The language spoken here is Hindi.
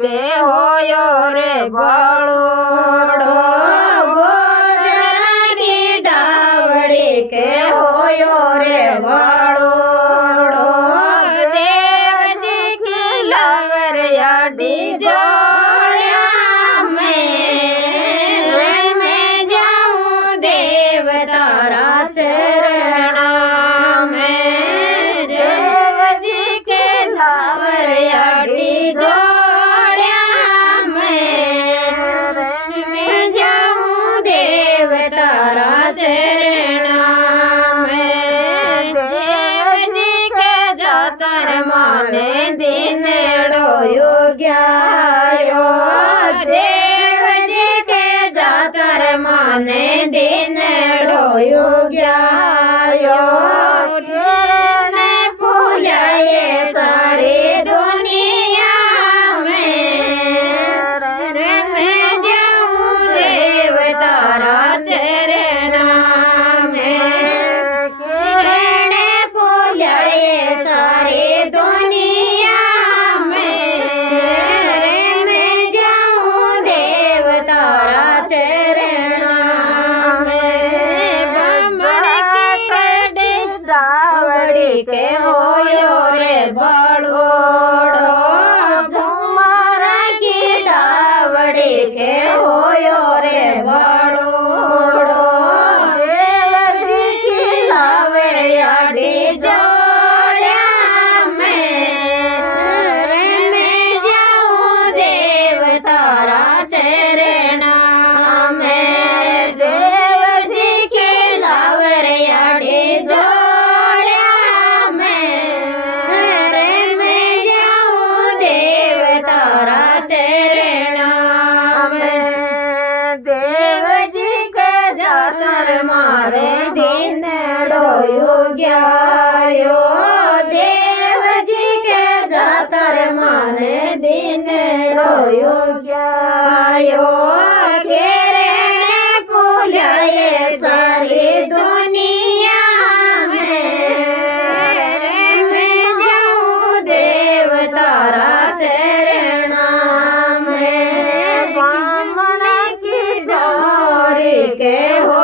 के होयो रे बड़ोड़ो गोजरा की डावड़ी के होयो रे बड़ोड़ो देव जी की लवरियाडी जोड़िया मैं जाऊं देव तारा चरण में देव जी के लवरियाडी जोड़िया मैं जाऊं देव तारा चरण में देव जी के जातर माने दिनेड़ो योग्यायो देव जी के जातर माने दिनेड़ो योग्यायो किरण फूलाए सारी दुनिया मैं जाऊं देव तारा चरण में किरण फूलाए सारी दुनिया मैं जाऊं देव तारा चरण में ब्राह्मण की डावड़ी के होयो रे बड़ोड़ो झुमरा की डावड़ी के होयो रे बड़ोड़ो देव जी की लावरियाडी जोड़िया मैं जाऊं देव तारा चरण में देव जी के लावरियाडी जोड़िया मैं जाऊं देव तारा चरण में देव जी के जातर मारे दिनेड़ो योग्यायो देव जी के जातर माने दिनेड़ो योग्यायो किरण फूलाए सारी दुनिया मैं जाऊं देव तारा चरण में ब्राह्मण की डोरी के हो